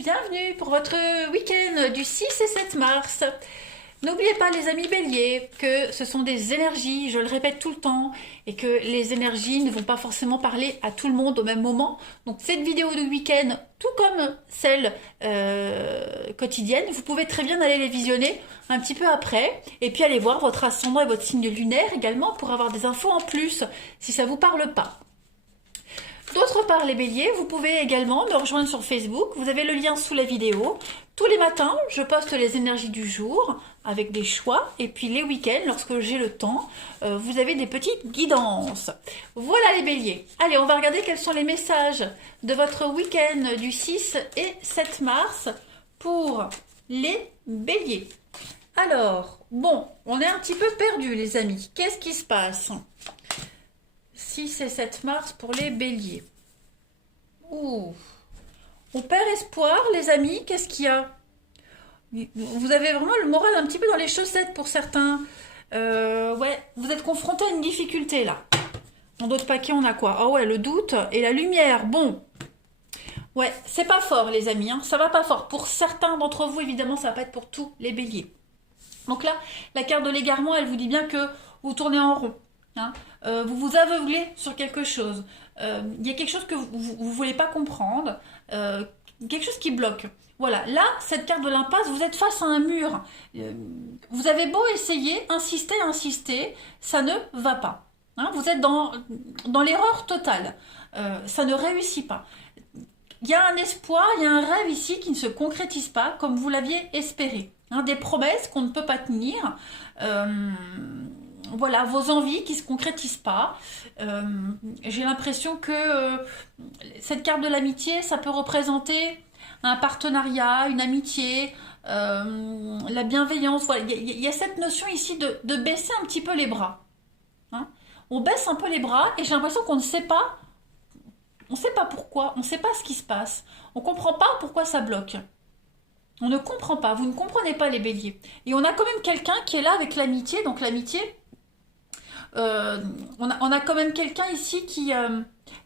bienvenue pour votre week-end du 6 et 7 mars. N'oubliez pas les amis béliers que ce sont des énergies, je le répète tout le temps, et que les énergies ne vont pas forcément parler à tout le monde au même moment. Donc cette vidéo de week-end, tout comme celle quotidienne, vous pouvez très bien aller les visionner un petit peu après, et puis aller voir votre ascendant et votre signe lunaire également pour avoir des infos en plus, si ça ne vous parle pas. D'autre part, les béliers, vous pouvez également me rejoindre sur Facebook. Vous avez le lien sous la vidéo. Tous les matins, je poste les énergies du jour avec des choix. Et puis les week-ends, lorsque j'ai le temps, vous avez des petites guidances. Voilà les béliers. Allez, on va regarder quels sont les messages de votre week-end du 6 et 7 mars pour les béliers. Alors, bon, on est un petit peu perdu les amis. Qu'est-ce qui se passe ? 6 et 7 mars pour les béliers. Ouh. On perd espoir, les amis. Qu'est-ce qu'il y a? Vous avez vraiment le moral un petit peu dans les chaussettes pour certains. Ouais, vous êtes confrontés à une difficulté là. Dans d'autres paquets, on a quoi? Ah ouais, le doute et la lumière. Bon. Ouais, c'est pas fort, les amis. Hein. Ça va pas fort. Pour certains d'entre vous, évidemment, ça va pas être pour tous les béliers. Donc là, la carte de l'égarement, elle vous dit bien que vous tournez en rond. Hein, vous vous aveuglez sur quelque chose. Il y a quelque chose que vous ne voulez pas comprendre. Quelque chose qui bloque. Voilà, là, cette carte de l'impasse, vous êtes face à un mur. Vous avez beau essayer, insister, ça ne va pas. Hein, vous êtes dans l'erreur totale. Ça ne réussit pas. Il y a un espoir, il y a un rêve ici qui ne se concrétise pas comme vous l'aviez espéré. Hein, des promesses qu'on ne peut pas tenir. Voilà, vos envies qui ne se concrétisent pas. J'ai l'impression que cette carte de l'amitié, ça peut représenter un partenariat, une amitié, la bienveillance. Voilà. Il y a cette notion ici de baisser un petit peu les bras. Hein, on baisse un peu les bras et j'ai l'impression qu'on ne sait pas. On ne sait pas pourquoi, on ne sait pas ce qui se passe. On ne comprend pas pourquoi ça bloque. On ne comprend pas, vous ne comprenez pas les béliers. Et on a quand même quelqu'un qui est là avec l'amitié, donc l'amitié... on a quand même quelqu'un ici qui,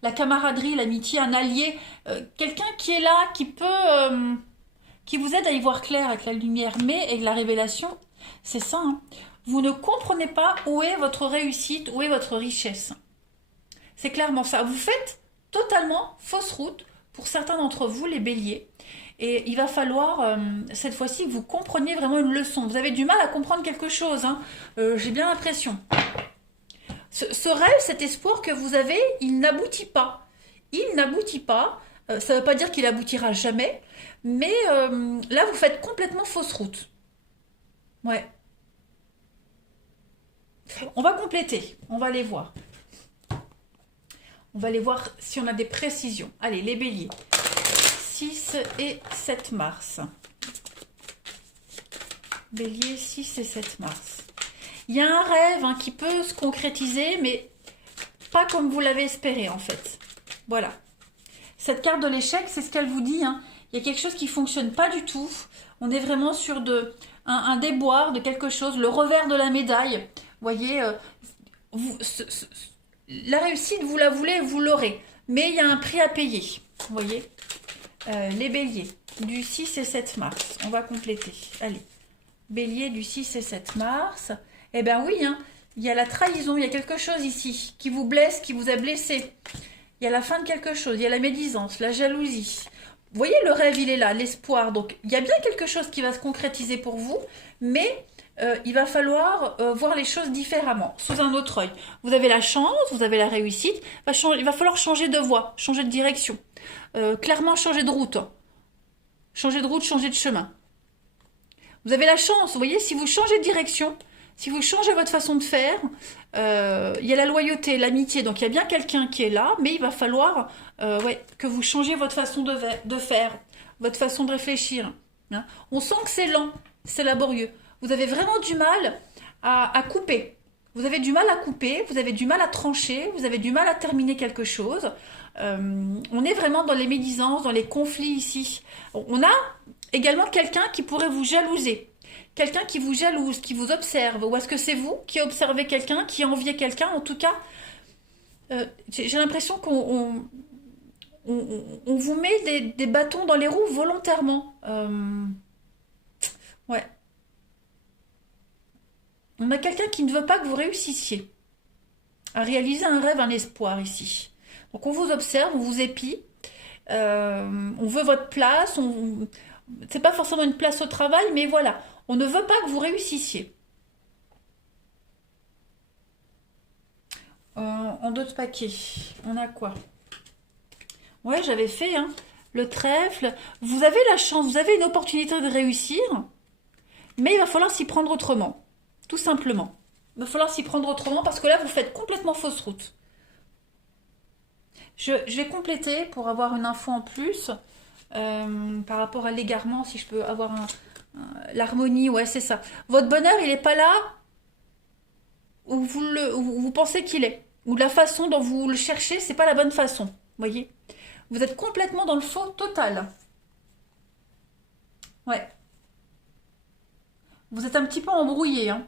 la camaraderie, l'amitié, un allié, quelqu'un qui est là, qui peut, qui vous aide à y voir clair avec la lumière, mais avec la révélation, c'est ça, hein, vous ne comprenez pas où est votre réussite, où est votre richesse. C'est clairement ça. Vous faites totalement fausse route pour certains d'entre vous, les béliers, et il va falloir, cette fois-ci, que vous compreniez vraiment une leçon. Vous avez du mal à comprendre quelque chose, hein, j'ai bien l'impression. Ce rêve, cet espoir que vous avez, il n'aboutit pas. Il n'aboutit pas. Ça ne veut pas dire qu'il aboutira jamais. Mais là, vous faites complètement fausse route. Ouais. On va compléter. On va aller voir. On va aller voir si on a des précisions. Allez, les béliers. 6 et 7 mars. Bélier, 6 et 7 mars. Il y a un rêve qui peut se concrétiser, mais pas comme vous l'avez espéré en fait. Voilà. Cette carte de l'échec, c'est ce qu'elle vous dit. Hein. Il y a quelque chose qui ne fonctionne pas du tout. On est vraiment sur un déboire de quelque chose, le revers de la médaille. Vous voyez, la réussite, vous la voulez, vous l'aurez. Mais il y a un prix à payer. Vous voyez, les béliers du 6 et 7 mars. On va compléter. Allez. Bélier du 6 et 7 mars. Eh bien oui, hein, il y a la trahison, il y a quelque chose ici qui vous blesse, qui vous a blessé. Il y a la fin de quelque chose, il y a la médisance, la jalousie. Vous voyez, le rêve, il est là, l'espoir. Donc, il y a bien quelque chose qui va se concrétiser pour vous, mais il va falloir voir les choses différemment, sous un autre œil. Vous avez la chance, vous avez la réussite, il va falloir changer de voie, changer de direction. Clairement, changer de route. Changer de route, changer de chemin. Vous avez la chance, vous voyez, si vous changez de direction, si vous changez votre façon de faire, il y a la loyauté, l'amitié, donc il y a bien quelqu'un qui est là, mais il va falloir que vous changiez votre façon de faire, votre façon de réfléchir. Hein. On sent que c'est lent, c'est laborieux. Vous avez vraiment du mal à couper. Vous avez du mal à couper, vous avez du mal à trancher, vous avez du mal à terminer quelque chose. On est vraiment dans les médisances, dans les conflits ici. On a également quelqu'un qui pourrait vous jalouser. Quelqu'un qui vous jalouse, qui vous observe. Ou est-ce que c'est vous qui observez quelqu'un, qui enviez quelqu'un? En tout cas, j'ai l'impression qu'on on vous met des bâtons dans les roues volontairement. Ouais. On a quelqu'un qui ne veut pas que vous réussissiez à réaliser un rêve, un espoir ici. Donc on vous observe, on vous épie, on veut votre place, c'est pas forcément une place au travail, mais voilà, on ne veut pas que vous réussissiez. En d'autres paquets, on a quoi? Ouais, j'avais fait hein, le trèfle. Vous avez la chance, vous avez une opportunité de réussir, mais il va falloir s'y prendre autrement, tout simplement. Il va falloir s'y prendre autrement parce que là, vous faites complètement fausse route. Je vais compléter pour avoir une info en plus par rapport à l'égarement, si je peux avoir l'harmonie, ouais, c'est ça. Votre bonheur, il n'est pas là où vous pensez qu'il est. Ou de la façon dont vous le cherchez, c'est pas la bonne façon. Voyez? Vous êtes complètement dans le faux total. Ouais. Vous êtes un petit peu embrouillé, hein.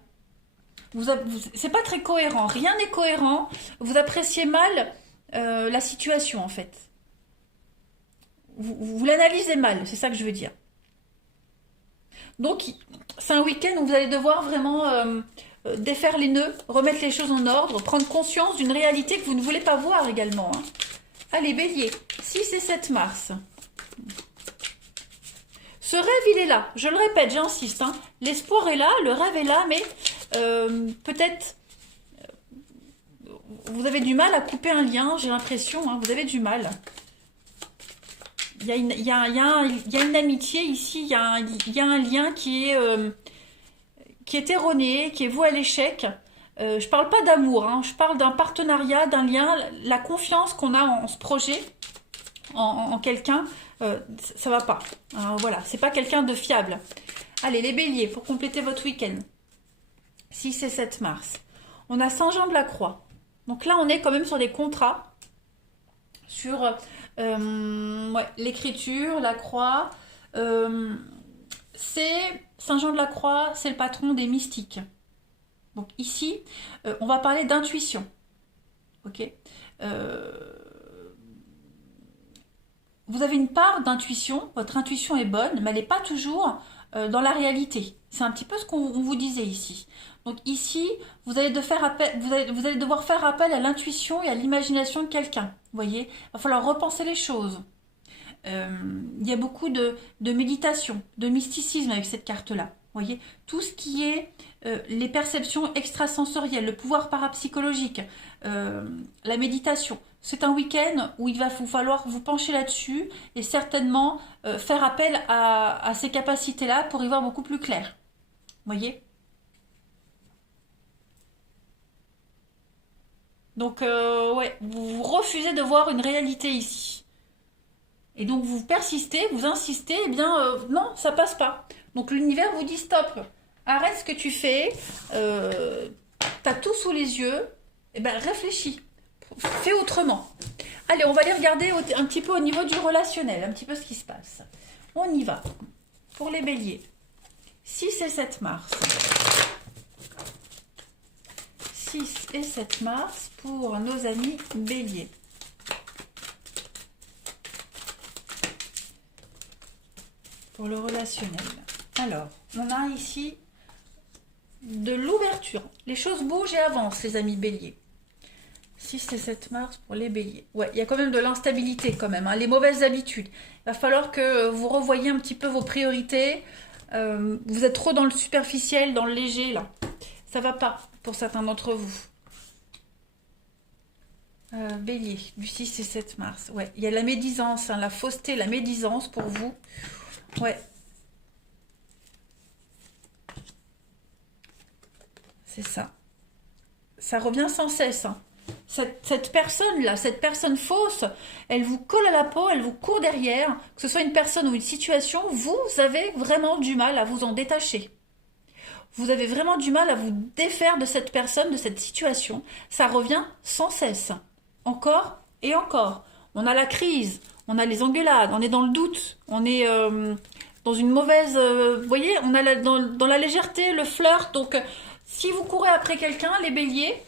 C'est pas très cohérent. Rien n'est cohérent. Vous appréciez mal la situation, en fait. Vous l'analysez mal, c'est ça que je veux dire. Donc, c'est un week-end où vous allez devoir vraiment défaire les nœuds, remettre les choses en ordre, prendre conscience d'une réalité que vous ne voulez pas voir également. Hein. Allez, Bélier, 6 et 7 mars. Ce rêve, il est là. Je le répète, j'insiste. Hein. L'espoir est là, le rêve est là, mais peut-être vous avez du mal à couper un lien, j'ai l'impression. Hein, vous avez du mal. Il y a une amitié ici, il y a un lien qui est erroné, qui est voué à l'échec. Je parle pas d'amour, hein, je parle d'un partenariat, d'un lien, la confiance qu'on a en ce projet, en quelqu'un, ça va pas. Voilà, c'est pas quelqu'un de fiable. Allez, les béliers, pour compléter votre week-end. 6 et 7 mars. On a Saint-Jean de la Croix. Donc là, on est quand même sur des contrats, sur ouais, l'écriture, la croix. C'est Saint-Jean de la Croix, c'est le patron des mystiques. Donc ici, on va parler d'intuition. Ok. Vous avez une part d'intuition, votre intuition est bonne, mais elle n'est pas toujours dans la réalité. C'est un petit peu ce qu'on vous disait ici. Donc ici, vous allez devoir faire appel à l'intuition et à l'imagination de quelqu'un. Vous voyez, il va falloir repenser les choses. Il y a beaucoup de méditation, de mysticisme avec cette carte-là. Vous voyez, tout ce qui est les perceptions extrasensorielles, le pouvoir parapsychologique, la méditation. C'est un week-end où il va vous falloir vous pencher là-dessus et certainement faire appel à ces capacités-là pour y voir beaucoup plus clair. Vous voyez? Donc, ouais, vous refusez de voir une réalité ici. Et donc, vous persistez, vous insistez, eh bien, non, ça passe pas. Donc, l'univers vous dit stop, arrête ce que tu fais, t'as tout sous les yeux, eh ben, réfléchis, fais autrement. Allez, on va aller regarder un petit peu au niveau du relationnel, un petit peu ce qui se passe. On y va. Pour les béliers, 6 et 7 mars. 6 et 7 mars pour nos amis béliers. Pour le relationnel. Alors, on a ici de l'ouverture. Les choses bougent et avancent, les amis béliers. 6 et 7 mars pour les béliers. Ouais, il y a quand même de l'instabilité quand même, hein, les mauvaises habitudes. Il va falloir que vous revoyiez un petit peu vos priorités. Vous êtes trop dans le superficiel, dans le léger, là. Ça va pas pour certains d'entre vous. Bélier, du 6 et 7 mars. Ouais, il y a la médisance, hein, la fausseté, la médisance pour vous. Ouais. C'est ça. Ça revient sans cesse. Hein. Cette personne-là, cette personne fausse, elle vous colle à la peau, elle vous court derrière. Que ce soit une personne ou une situation, vous avez vraiment du mal à vous en détacher. Vous avez vraiment du mal à vous défaire de cette personne, de cette situation. Ça revient sans cesse. Encore et encore. On a la crise, on a les engueulades, on est dans le doute, on est dans une mauvaise... vous voyez, on a dans la légèreté, le flirt. Donc, si vous courez après quelqu'un, les béliers,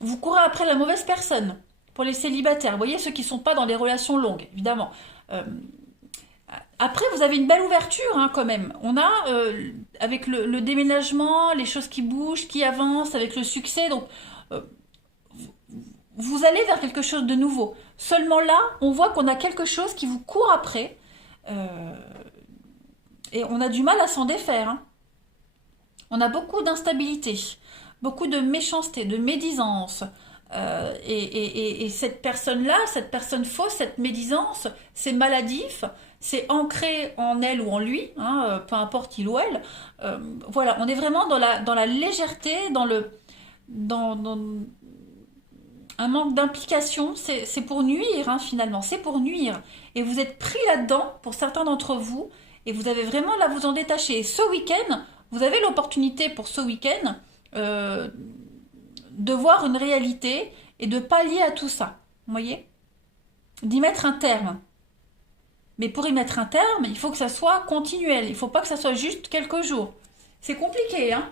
vous courez après la mauvaise personne. pour les célibataires. Vous voyez, ceux qui ne sont pas dans des relations longues, évidemment. Après, vous avez une belle ouverture hein, quand même. On a, avec le déménagement, les choses qui bougent, qui avancent, avec le succès. Donc, vous allez vers quelque chose de nouveau. Seulement là, on voit qu'on a quelque chose qui vous court après. Et on a du mal à s'en défaire. Hein. On a beaucoup d'instabilité, beaucoup de méchanceté, de médisance. Et cette personne-là, cette personne fausse, cette médisance, c'est maladif, c'est ancré en elle ou en lui, hein, peu importe il ou elle. Voilà, on est vraiment dans la légèreté, dans un manque d'implication. C'est pour nuire, hein, finalement, c'est pour nuire. Et vous êtes pris là-dedans, pour certains d'entre vous, et vous avez vraiment là vous en détacher. Et ce week-end, vous avez l'opportunité pour ce week-end de voir une réalité et de pallier à tout ça. Vous voyez? D'y mettre un terme. Mais pour y mettre un terme, il faut que ça soit continuel. Il ne faut pas que ça soit juste quelques jours. C'est compliqué, hein?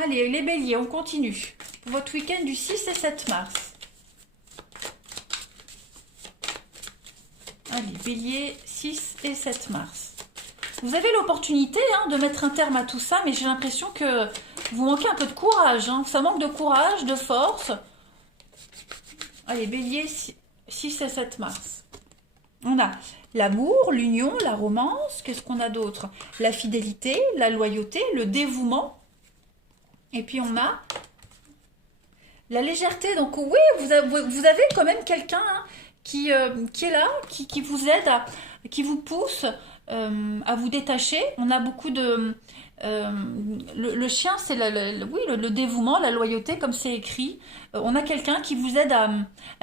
Allez, les béliers, on continue. Pour votre week-end du 6 et 7 mars. Allez, bélier, 6 et 7 mars. Vous avez l'opportunité hein, de mettre un terme à tout ça, mais j'ai l'impression que vous manquez un peu de courage. Hein. Ça manque de courage, de force. Allez, bélier, 6 et 7 mars. On a l'amour, l'union, la romance. Qu'est-ce qu'on a d'autre? La fidélité, la loyauté, le dévouement. Et puis on a la légèreté. Donc oui, vous avez quand même quelqu'un hein, qui est là, qui vous aide, qui vous pousse à vous détacher. On a beaucoup de... le chien, c'est le dévouement, la loyauté, comme c'est écrit. On a quelqu'un qui vous aide à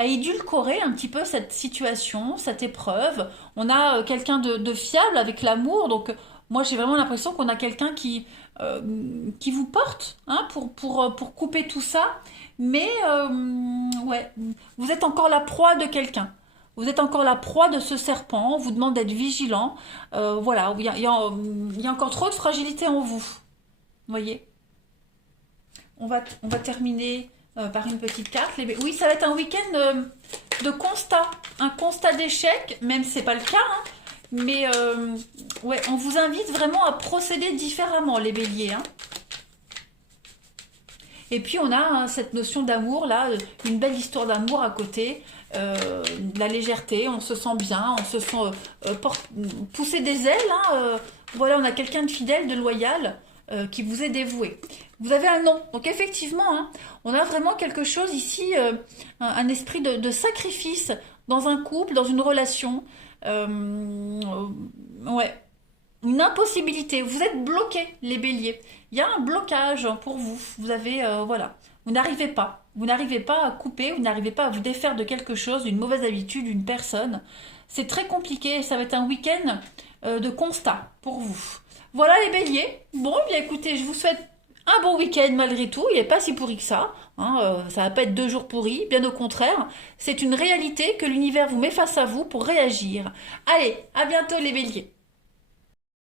édulcorer un petit peu cette situation, cette épreuve. On a quelqu'un de fiable avec l'amour. Donc, moi, j'ai vraiment l'impression qu'on a quelqu'un qui vous porte hein, pour couper tout ça. Mais, ouais, vous êtes encore la proie de quelqu'un. Vous êtes encore la proie de ce serpent, on vous demande d'être vigilant. Voilà, il y a encore trop de fragilité en vous. Vous voyez? On va terminer par une petite carte. Oui, ça va être un week-end de constat. Un constat d'échec, même si ce n'est pas le cas. Hein, mais ouais, on vous invite vraiment à procéder différemment, les béliers. Hein. Et puis on a hein, cette notion d'amour, là, une belle histoire d'amour à côté. La légèreté, on se sent bien, on se sent pousser des ailes. Hein, voilà, on a quelqu'un de fidèle, de loyal, qui vous est dévoué. Vous avez un nom. Donc effectivement, hein, on a vraiment quelque chose ici, un esprit de sacrifice dans un couple, dans une relation. Ouais. Une impossibilité. Vous êtes bloqués, les béliers. Il y a un blocage pour vous. Vous avez, voilà. Vous n'arrivez pas. Vous n'arrivez pas à couper, vous n'arrivez pas à vous défaire de quelque chose, d'une mauvaise habitude, d'une personne. C'est très compliqué. Ça va être un week-end de constat pour vous. Voilà les béliers. Bon, eh bien écoutez, je vous souhaite un bon week-end malgré tout. Il n'est pas si pourri que ça. Hein, ça va pas être 2 jours pourris. Bien au contraire. C'est une réalité que l'univers vous met face à vous pour réagir. Allez, à bientôt les béliers.